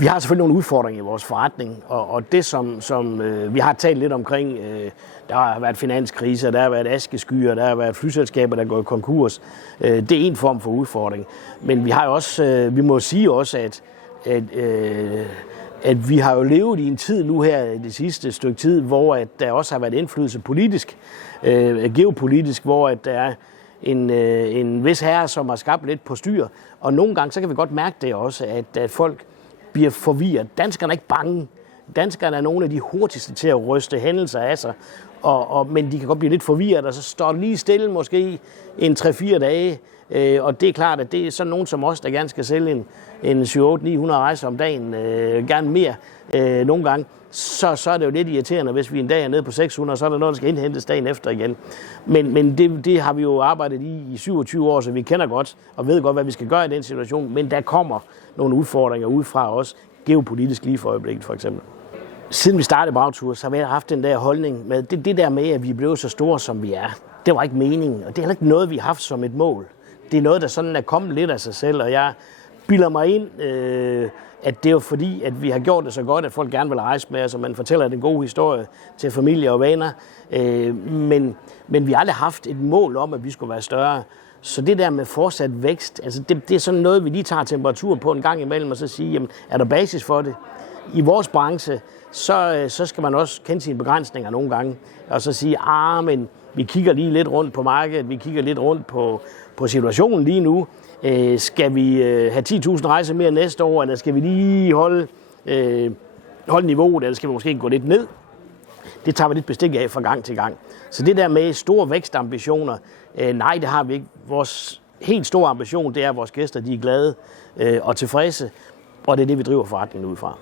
Vi har selvfølgelig nogle udfordringer i vores forretning, og det som vi har talt lidt omkring, der har været finanskriser, der har været askeskyer, der har været flyselskaber, der er gået konkurs. Det er en form for udfordring. Men vi har jo også, vi må sige også, at vi har jo levet i en tid nu her, det sidste stykke tid, hvor at der også har været indflydelse politisk, geopolitisk, hvor at der er en vis herre, som har skabt lidt på styr. Og nogle gange, så kan vi godt mærke det også, at folk bliver forvirret. Danskerne er ikke bange. Danskerne er nogle af de hurtigste til at ryste hændelser af sig, men de kan godt blive lidt forvirret, og så står det lige stille måske en 3-4 dage. Og det er klart, at det er sådan nogen som os, der gerne skal sælge en 700-800-900 rejser om dagen, gerne mere nogle gange. Så er det jo lidt irriterende, hvis vi en dag er nede på 600, så er der noget, der skal indhentes dagen efter igen. Men det har vi jo arbejdet i 27 år, så vi kender godt og ved godt, hvad vi skal gøre i den situation. Men der kommer nogle udfordringer udefra os, geopolitisk lige for øjeblikket for eksempel. Siden vi startede Bragtours, så har vi haft den der holdning med, det der med, at vi blev så store, som vi er. Det var ikke meningen, og det er heller ikke noget, vi har haft som et mål. Det er noget, der sådan er kommet lidt af sig selv, og jeg bilder mig ind, at det er jo fordi, at vi har gjort det så godt, at folk gerne vil rejse med os, og man fortæller den gode historie til familie og venner. Men vi har aldrig haft et mål om, at vi skulle være større. Så det der med fortsat vækst, altså det er sådan noget, vi lige tager temperatur på en gang imellem, og så sige, jamen, er der basis for det? I vores branche, så skal man også kende sine begrænsninger nogle gange, og så sige, men vi kigger lige lidt rundt på markedet, vi kigger lidt rundt på situationen lige nu. Skal vi have 10.000 rejser mere næste år, eller skal vi lige holde niveauet, eller skal vi måske gå lidt ned? Det tager vi lidt bestik af fra gang til gang. Så det der med store vækstambitioner, nej, det har vi ikke. Vores helt store ambition, det er, at vores gæster de er glade og tilfredse, og det er det, vi driver forretningen ud fra.